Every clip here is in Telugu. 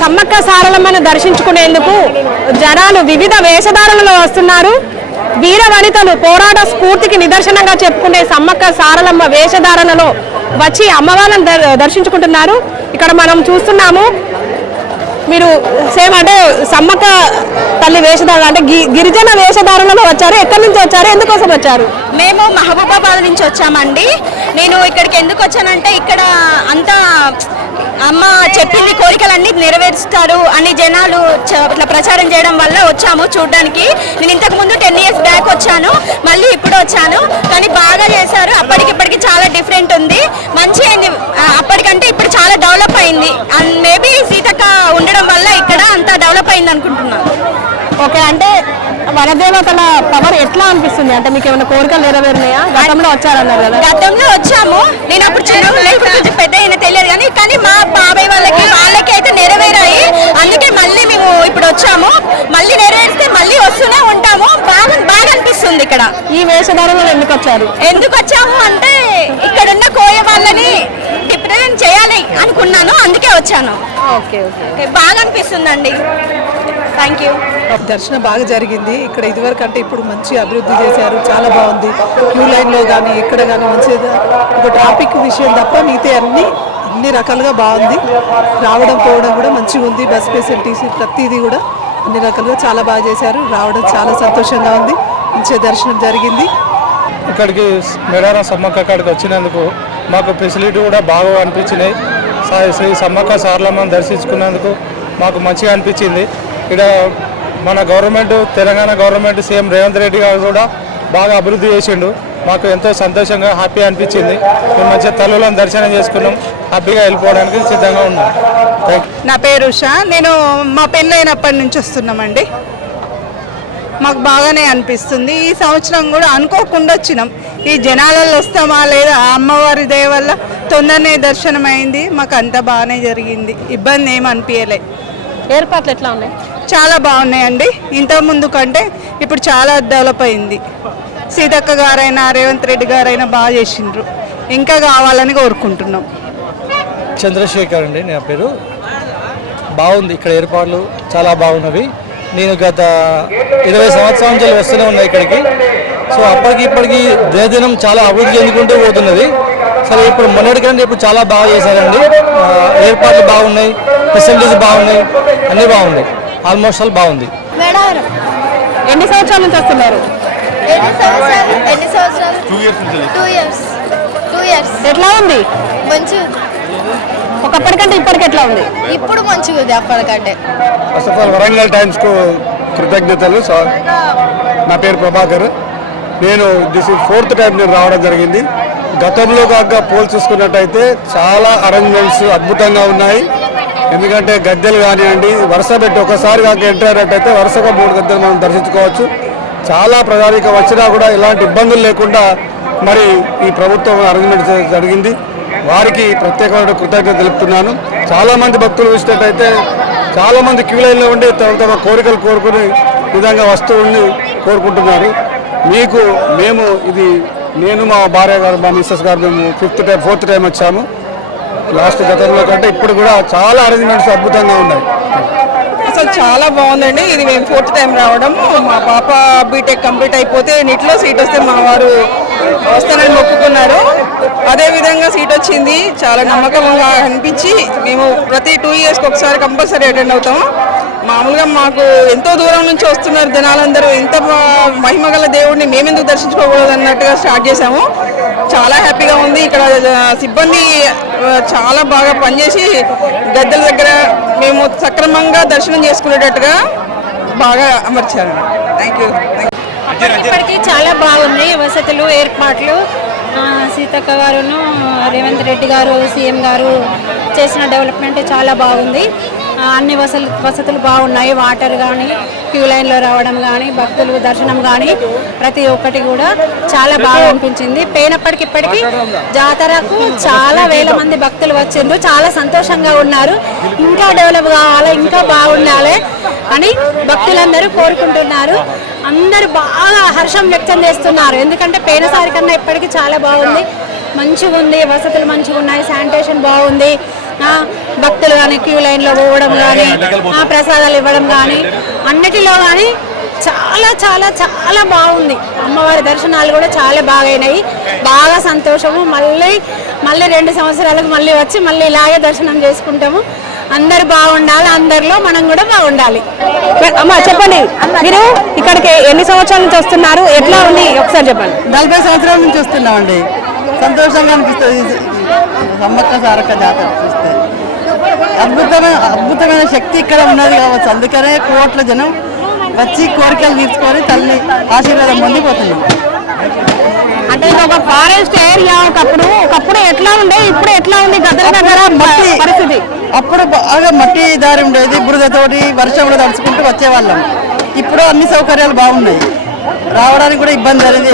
సమ్మక్క సారలమ్మను దర్శించుకునేందుకు జనాలు వివిధ వేషధారణలో వస్తున్నారు. వీర వనితలు పోరాట స్ఫూర్తికి నిదర్శనంగా చెప్పుకునే సమ్మక్క సారలమ్మ వేషధారణలో వచ్చి అమ్మవారిని దర్శించుకుంటున్నారు. ఇక్కడ మనం చూస్తున్నాము, మీరు సేమ్ అంటే సమ్మక్క తల్లి వేషధారణ అంటే గిరిజన వేషధారణలో వచ్చారు. ఎక్కడి నుంచి వచ్చారు, ఎందుకోసం వచ్చారు? మేము మహబూబాబాద్ నుంచి వచ్చామండి. నేను ఇక్కడికి ఎందుకు వచ్చానంటే ఇక్కడ అంతా అమ్మ చెప్పింది కోరికలన్నీ నెరవేరుస్తారు అని జనాలు ఇట్లా ప్రచారం చేయడం వల్ల వచ్చాము చూడడానికి. నేను ఇంతకు ముందు 10 years బ్యాక్ వచ్చాను, మళ్ళీ ఇప్పుడు వచ్చాను. కానీ బాగా చేశారు, అప్పటికిప్పటికి చాలా డిఫరెంట్ ఉంది, మంచి అయింది. అప్పటికంటే ఇప్పుడు చాలా డెవలప్ అయింది. అండ్ మేబీ సీతక్క ఉండడం వల్ల ఇక్కడ అంతా డెవలప్ అయింది అనుకుంటున్నాను. ఓకే, అంటే వనదేవతల పవర్ ఎట్లా అనిపిస్తుంది? అంటే మీకు ఏమైనా కోరికలు నెరవేరినాయా? గతంలో వచ్చారన్నారు కదా. గతంలో వచ్చాము, నేను అప్పుడు చిన్నప్పుడు కొంచెం పెద్ద అయినా తెలియదు కానీ మా బాబాయ్ వాళ్ళకి అయితే నెరవేరాయి. అందుకే మళ్ళీ మేము ఇప్పుడు వచ్చాము, మళ్ళీ నెరవేరిస్తే మళ్ళీ వస్తూనే ఉంటాము. బాగా అనిపిస్తుంది ఇక్కడ. ఈ వేషధారణలో ఎందుకు వచ్చాము అంటే ఇక్కడ ఉన్న కోయ వాళ్ళని రిప్రజెంట్ చేయాలి అనుకున్నాను, అందుకే వచ్చాను. ఓకే ఓకే, బాగా అనిపిస్తుందండి. Thank you. దర్శనం బాగా జరిగింది. ఇక్కడ ఇదివరకు అంటే ఇప్పుడు మంచి అభివృద్ధి చేశారు, చాలా బాగుంది. క్యూ లైన్లో కానీ ఎక్కడ కానీ మంచిగా ఒక ట్రాఫిక్ విషయం తప్ప మిగతా అన్ని రకాలుగా బాగుంది. రావడం పోవడం కూడా మంచిగా ఉంది. బస్ ఫెసిలిటీస్ ప్రతిదీ కూడా అన్ని రకాలుగా చాలా బాగా చేశారు. రావడం చాలా సంతోషంగా ఉంది. మంచిగా దర్శనం జరిగింది. ఇక్కడికి మేడారం సమ్మక్క కాడికి వచ్చినందుకు మాకు ఫెసిలిటీ కూడా బాగా అనిపించినాయి. శ్రీ సమ్మక్క సారలమ్మను దర్శించుకున్నందుకు మాకు మంచిగా అనిపించింది. ఇక్కడ మన government, Telangana government CM Revanth Reddy గారు కూడా బాగా అభివృద్ధి చేసిండు. మాకు ఎంతో సంతోషంగా హ్యాపీ అనిపించింది. మేము మంచిగా తల్లులను దర్శనం చేసుకున్నాం, హ్యాపీగా వెళ్ళిపోవడానికి సిద్ధంగా ఉన్నాం. నా పేరు ఉషా. నేను మా పెళ్ళైనప్పటి నుంచి వస్తున్నామండి. మాకు బాగానే అనిపిస్తుంది. ఈ సంవత్సరం కూడా అనుకోకుండా వచ్చినాం. ఈ జనాలలో వస్తామా లేదా అమ్మవారి దయ వల్ల తొందరనే దర్శనం అయింది. మాకు అంతా బాగానే జరిగింది, ఇబ్బంది ఏమి అనిపించలే. ఏర్పాట్లు ఎట్లా ఉన్నాయి? చాలా బాగున్నాయండి. ఇంతకుముందు కంటే ఇప్పుడు చాలా డెవలప్ అయింది. సీతక్క గారైనా రేవంత్ రెడ్డి గారైనా బాగా చేసిండ్రు. ఇంకా కావాలని కోరుకుంటున్నాం. చంద్రశేఖర్ అండి నా పేరు. బాగుంది, ఇక్కడ ఏర్పాట్లు చాలా బాగున్నవి. నేను గత 20 సంవత్సరాల నుంచి వస్తూనే ఉన్నాయి ఇక్కడికి. సో అప్పటికి ఇప్పటికి దినదినం చాలా అభివృద్ధి చెందుకుంటూ పోతున్నది. సరే, ఇప్పుడు మొన్నటికంటే ఇప్పుడు చాలా బాగా చేశారండి. ఏర్పాట్లు బాగున్నాయి, ఫెసిలిటీస్ బాగున్నాయి, అన్నీ బాగున్నాయి. ఆల్మోస్ట్ ఆల్ బాగుంది. ఎన్ని సంవత్సరాల నుంచి వస్తున్నారు? 2 years. ఎట్లా ఉంది? మంచిగా, ఒకప్పటికంటే ఇప్పటికి ఎట్లా ఉంది? ఇప్పుడు మంచిగా ఉంది అప్పటికంటే. ఫస్ట్ ఆఫ్ ఆల్ వరంగల్ టైమ్స్కు కృతజ్ఞతలు సార్. నా పేరు ప్రభాకర్. నేను దిస్ ఇస్ 4th టైం నేను రావడం జరిగింది. గతంలో కాక పోల్ చూసుకున్నట్టయితే చాలా అరేంజ్మెంట్స్ అద్భుతంగా ఉన్నాయి. ఎందుకంటే గద్దెలు కానివ్వండి, వరుస పెట్టి ఒకసారి కాక ఎంటర్ అయినట్టయితే వరుసగా 3 గద్దెలు మనం దర్శించుకోవచ్చు. చాలా ప్రజానిక వచ్చినా కూడా ఎలాంటి ఇబ్బందులు లేకుండా మరి ఈ ప్రభుత్వం అరేంజ్మెంట్ జరిగింది. వారికి ప్రత్యేకమైన కృతజ్ఞత తెలుపుతున్నాను. చాలామంది భక్తులు చూసినట్టయితే చాలామంది క్యూ లైన్లో ఉండి తమ కోరికలు కోరుకునే విధంగా వస్తువుల్ని కోరుకుంటున్నారు. నేను మా భార్య గారు, మా మిస్సెస్ గారు మేము 4th టైం వచ్చాము. లాస్ట్ గతంలో కంటే ఇప్పుడు కూడా చాలా అరేంజ్మెంట్స్ అద్భుతంగా ఉన్నాయి. అసలు చాలా బాగుందండి. ఇది మేము 4th టైం రావడం. మా పాప బీటెక్ కంప్లీట్ అయిపోతే నీట్లో సీట్ వస్తే మా వారు వస్తానని మొక్కుకున్నారు. అదేవిధంగా సీట్ వచ్చింది. చాలా నమ్మకంగా అనిపించి మేము ప్రతి 2 yearsకి ఒకసారి కంపల్సరీ అటెండ్ అవుతాము. మామూలుగా మాకు ఎంతో దూరం నుంచి వస్తున్నారు జనాలందరూ. ఇంత మహిమగల దేవుడిని మేమెందుకు దర్శించుకోకూడదు అన్నట్టుగా స్టార్ట్ చేశాము. చాలా హ్యాపీగా ఉంది. ఇక్కడ సిబ్బంది చాలా బాగా పనిచేసి గద్దెల దగ్గర మేము సక్రమంగా దర్శనం చేసుకునేటట్టుగా బాగా అమర్చారు. Thank you. ఇప్పటికీ చాలా బాగున్నాయి వసతులు, ఏర్పాట్లు. సీతక్క గారును రేవంత్ రెడ్డి గారు సీఎం గారు చేసిన డెవలప్మెంట్ చాలా బాగుంది. అన్ని వసతులు బాగున్నాయి. వాటర్ కానీ, క్యూ లైన్లో రావడం కానీ, భక్తులు దర్శనం కానీ ప్రతి ఒక్కటి కూడా చాలా బాగా అనిపించింది. పోయినప్పటికిప్పటికీ జాతరకు చాలా వేల మంది భక్తులు వచ్చిండ్రు. చాలా సంతోషంగా ఉన్నారు. ఇంకా డెవలప్ కావాలి, ఇంకా బాగుండాలి అని భక్తులందరూ కోరుకుంటున్నారు. అందరూ బాగా హర్షం వ్యక్తం చేస్తున్నారు. ఎందుకంటే పోయినసారి కన్నా ఇప్పటికీ చాలా బాగుంది, మంచిగా ఉంది. వసతులు మంచిగా ఉన్నాయి, శానిటేషన్ బాగుంది, భక్తులు కానీ క్యూ లైన్లో పోవడం కానీ ప్రసాదాలు ఇవ్వడం కానీ అన్నిటిలో కానీ చాలా చాలా చాలా బాగుంది. అమ్మవారి దర్శనాలు కూడా చాలా బాగైనాయి. బాగా సంతోషము. మళ్ళీ 2 సంవత్సరాలకు మళ్ళీ వచ్చి మళ్ళీ ఇలాగే దర్శనం చేసుకుంటాము. అందరు బాగుండాలి, అందరిలో మనం కూడా బాగుండాలి. అమ్మ చెప్పండి, మీరు ఇక్కడికి ఎన్ని సంవత్సరాల నుంచి వస్తున్నారు, ఎట్లా ఉంది ఒకసారి చెప్పండి. 40 సంవత్సరాల నుంచి వస్తున్నామండి. సంతోషంగా అనిపిస్తుంది సమ్మక్క సారక్క జాతర చూస్తే. అద్భుతమైన శక్తి ఇక్కడ ఉన్నది కావచ్చు. అందుకనే కోట్ల జనం వచ్చి కోరికలు తీర్చుకొని తల్లి ఆశీర్వాదం పొందిపోతున్నాం. అంటే ఇది ఒక ఫారెస్ట్ ఏరియా. ఒకప్పుడు ఎట్లా ఉండే, ఇప్పుడు ఎట్లా ఉంది? దగ్గర మట్టి పరిస్థితి అప్పుడు బాగా మట్టి దారి ఉండేది, బురదతోటి వర్షంలో తడుచుకుంటూ వచ్చేవాళ్ళం. ఇప్పుడు అన్ని సౌకర్యాలు బాగున్నాయి, రావడానికి కూడా ఇబ్బంది జరిగింది.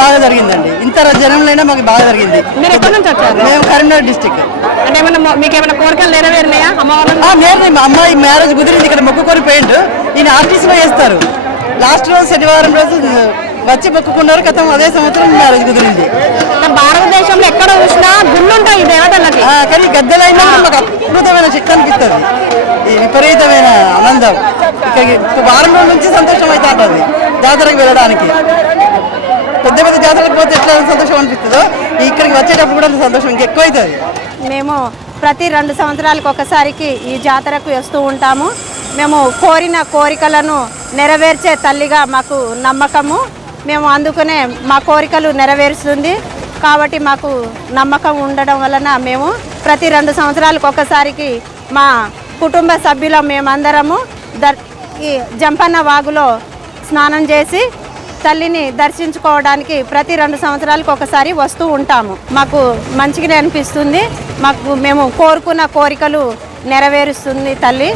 బాగా జరిగిందండి. ఇంత జనంలో మాకు బాగా జరిగింది. మీరు ఎక్కడి నుంచి వచ్చారు? మేము కరీంనగర్ డిస్టిక్. అంటే మీకు ఏమైనా కోరికలు నెరవేరినాయా? మా అమ్మాయి మ్యారేజ్ కుదిరింది, ఇక్కడ మొక్కుకొని పోయిండు. ఈయన ఆర్టీసీలో చేస్తారు. లాస్ట్ రోజు శనివారం రోజు వచ్చి మొక్కుకున్నారు. గతం అదే సంవత్సరం మ్యారేజ్ కుదిరింది. భారతదేశంలో ఎక్కడ చూసినా గుళ్ళుంటాయి ఈ దేవతలకి, కానీ గద్దెలైనా మాకు అద్భుతమైన శక్తి అనిపిస్తుంది. ఈ విపరీతమైన ఆనందం. ఇక్కడికి వారం రోజుల నుంచి సంతోషం అయితే ఉంటుంది జాతరకు వెళ్ళడానికి. పెద్ద పెద్ద జాతరకు పోతే ఎట్లా సంతోషం అనిపిస్తుందో ఇక్కడికి వచ్చేటప్పుడు కూడా సంతోషం ఇంకెక్కువ అవుతుంది. మేము ప్రతి 2 సంవత్సరాలకు ఒకసారికి ఈ జాతరకు వస్తూ ఉంటాము. మేము కోరిన కోరికలను నెరవేర్చే తల్లిగా మాకు నమ్మకము. మేము అందుకనే మా కోరికలు నెరవేరుస్తుంది కాబట్టి మాకు నమ్మకం ఉండడం వలన మేము ప్రతి 2 సంవత్సరాలకు ఒకసారికి మా కుటుంబ సభ్యులం మేమందరము ఈ జంపన్న వాగులో స్నానం చేసి తల్లిని దర్శించుకోవడానికి ప్రతి 2 సంవత్సరాలకు ఒకసారి వస్తూ ఉంటాము. మాకు మంచిగానే అనిపిస్తుంది. మేము కోరుకున్న కోరికలు నెరవేరుస్తుంది తల్లి.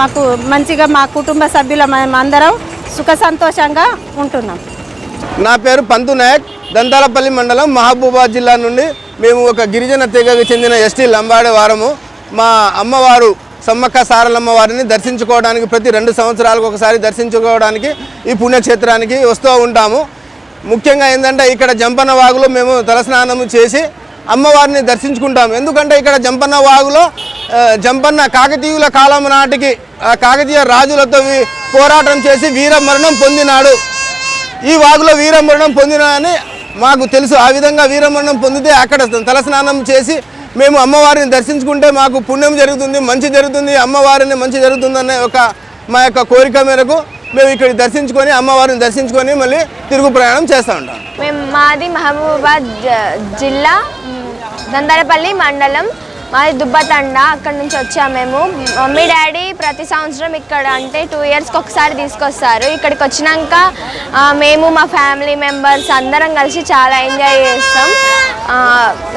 మాకు మంచిగా మా కుటుంబ సభ్యులం అందరం సుఖ సంతోషంగా ఉంటున్నాం. నా పేరు పంతు నాయక్, దంతాలపల్లి మండలం, మహబూబాద్ జిల్లా నుండి. మేము ఒక గిరిజన తెగకు చెందిన ఎస్టీ లంబాడే వారము. మా అమ్మవారు సమ్మక్క సారలమ్మ వారిని దర్శించుకోవడానికి ప్రతి 2 సంవత్సరాలకు ఒకసారి దర్శించుకోవడానికి ఈ పుణ్యక్షేత్రానికి వస్తూ ఉంటాము. ముఖ్యంగా ఏంటంటే ఇక్కడ జంపన్న వాగులో మేము తలస్నానము చేసి అమ్మవారిని దర్శించుకుంటాము. ఎందుకంటే ఇక్కడ జంపన్న వాగులో జంపన్న కాకతీయుల కాలం నాటికి కాకతీయ రాజులతో పోరాటం చేసి వీరమరణం పొందినాడు. ఈ వాగులో వీరమరణం పొందినాడని మాకు తెలుసు. ఆ విధంగా వీరమరణం పొందితే అక్కడ తలస్నానం చేసి మేము అమ్మవారిని దర్శించుకుంటే మాకు పుణ్యం జరుగుతుంది, మంచి జరుగుతుంది, అమ్మవారిని మంచి జరుగుతుందనే మా యొక్క కోరిక మేరకు మేము ఇక్కడ దర్శించుకొని అమ్మవారిని దర్శించుకొని మళ్ళీ తిరుగు ప్రయాణం చేస్తూ ఉంటాం. మాది మహబూబాబాద్ జిల్లా, దంతాలపల్లి మండలం. మాది దుబ్బతండ. అక్కడ నుంచి వచ్చాము మేము. మమ్మీ డాడీ ప్రతి సంవత్సరం ఇక్కడ అంటే 2 ఇయర్స్కి ఒకసారి తీసుకొస్తారు. ఇక్కడికి వచ్చినాక మేము మా ఫ్యామిలీ మెంబర్స్ అందరం కలిసి చాలా ఎంజాయ్ చేస్తాం.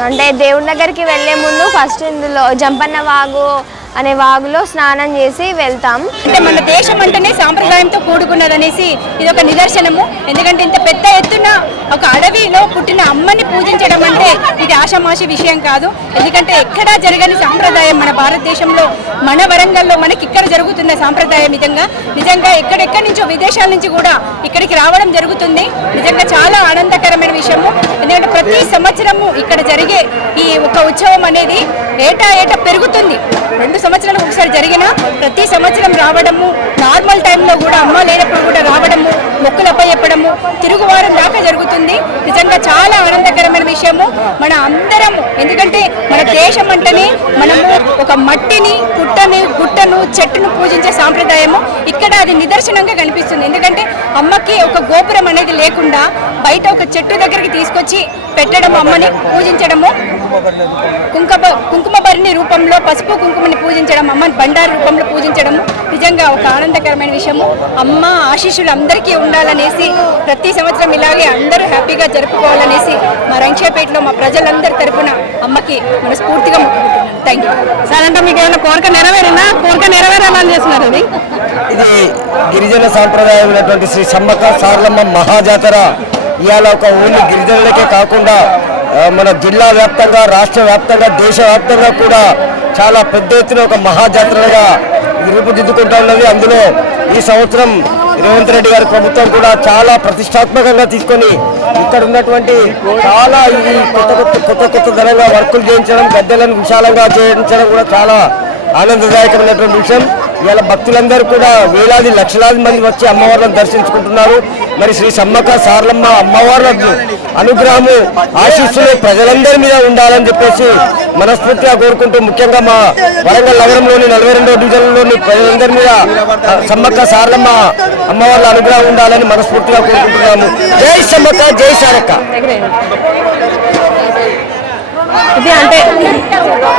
అంటే దేవుడి దగ్గరికి వెళ్ళే ముందు ఫస్ట్ ఇందులో జంపన్న వాగు అనే వాగులో స్నానం చేసి వెళ్తాం. అంటే మన దేశం అంటేనే సాంప్రదాయంతో కూడుకున్నదనేసి ఇది ఒక నిదర్శనము. ఎందుకంటే ఇంత పెద్ద ఎత్తున ఒక అడవిలో పుట్టిన అమ్మని పూజించడం అంటే ఇది ఆషామాషి విషయం కాదు. ఎందుకంటే ఎక్కడా జరగని సాంప్రదాయం మన భారతదేశంలో, మన వరంగల్లో మనకి ఇక్కడ జరుగుతున్న సాంప్రదాయం నిజంగా ఎక్కడెక్కడి నుంచో విదేశాల నుంచి కూడా ఇక్కడికి రావడం జరుగుతుంది. నిజంగా చాలా ఆనందకరమైన విషయము. ఎందుకంటే ప్రతి సంవత్సరము ఇక్కడ జరిగే ఈ ఒక ఉత్సవం అనేది ఏటా పెరుగుతుంది. 2 సంవత్సరాలకు ఒకసారి జరిగిన ప్రతి సంవత్సరం రావడము, నార్మల్ టైంలో కూడా అమ్మ లేనప్పుడు కూడా రావడము, మొక్కులపై చెప్పడము తిరుగువారం దాకా జరుగుతుంది. నిజంగా చాలా ఆనందకరమైన విషయము. మన అందరము, ఎందుకంటే మన దేశం అంటేనే మనము ఒక మట్టిని, గుట్టను, చెట్టును పూజించే సాంప్రదాయము ఇక్కడ అది నిదర్శనంగా కనిపిస్తుంది. ఎందుకంటే అమ్మకి ఒక గోపురం అనేది లేకుండా బయట ఒక చెట్టు దగ్గరికి తీసుకొచ్చి పెట్టడం, అమ్మని పూజించడము, కుంకుమ భరిణి రూపంలో పసుపు కుంకుమని పూజించడం, అమ్మని బండారు రూపంలో పూజించడము నిజంగా ఒక ఆనందకరమైన విషయము. అమ్మ ఆశీస్సులు అందరికీ ఉండాలనేసి ప్రతి సంవత్సరం ఇలాగే అందరూ హ్యాపీగా జరుపుకోవాలనేసి మా రంగేపేటలో మా ప్రజలందరి తరపున అమ్మకి మనస్ఫూర్తిగా మొక్కుకుంటున్నాను. Thank you sir. అంటే మీకు ఏమైనా కోరిక నెరవేరిందా? కోరిక నెరవేరాలని చేస్తున్నారు. ఇది గిరిజన సాంప్రదాయమైనటువంటి శ్రీ సమ్మక్క సారలమ్మ మహాజాతర ఇవాళ ఒక ఊళ్ళో గిరిజనులకే కాకుండా మన జిల్లా వ్యాప్తంగా, రాష్ట్ర వ్యాప్తంగా, దేశవ్యాప్తంగా కూడా చాలా పెద్ద ఎత్తున ఒక మహాజాతరగా రూపుదిద్దుకుంటా ఉన్నది. అందులో ఈ సంవత్సరం రేవంత్ రెడ్డి గారి ప్రభుత్వం కూడా చాలా ప్రతిష్టాత్మకంగా తీసుకొని ఇక్కడ ఉన్నటువంటి చాలా ఈ కొత్త ధనంగా వర్కులు చేయించడం, గద్దెలను విశాలంగా చేయించడం కూడా చాలా ఆనందదాయకమైనటువంటి విషయం. ఇవాళ భక్తులందరూ కూడా వేలాది లక్షలాది మంది వచ్చి అమ్మవార్లను దర్శించుకుంటున్నారు. మరి శ్రీ సమ్మక్క సారలమ్మ అమ్మవార్ల అనుగ్రహము ఆశీస్సులు ప్రజలందరి మీద ఉండాలని చెప్పేసి మనస్ఫూర్తిగా కోరుకుంటూ, ముఖ్యంగా మా వరంగల్ నగరంలోని 42వ డివిజన్లోని ప్రజలందరి మీద సమ్మక్క సారలమ్మ అమ్మవార్ల అనుగ్రహం ఉండాలని మనస్ఫూర్తిగా కోరుకుంటున్నాము. జై సమ్మక్క, జై సారక్క. ఇది అంటే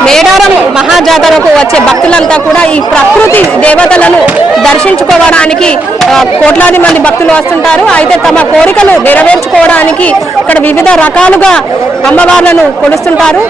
మేడారం మహాజాతరకు వచ్చే భక్తులంతా కూడా ఈ ప్రకృతి దేవతలను దర్శించుకోవడానికి కోట్లాది మంది భక్తులు వస్తుంటారు. అయితే తమ కోరికలు నెరవేర్చుకోవడానికి ఇక్కడ వివిధ రకాలుగా అమ్మవార్లను కొలుస్తుంటారు.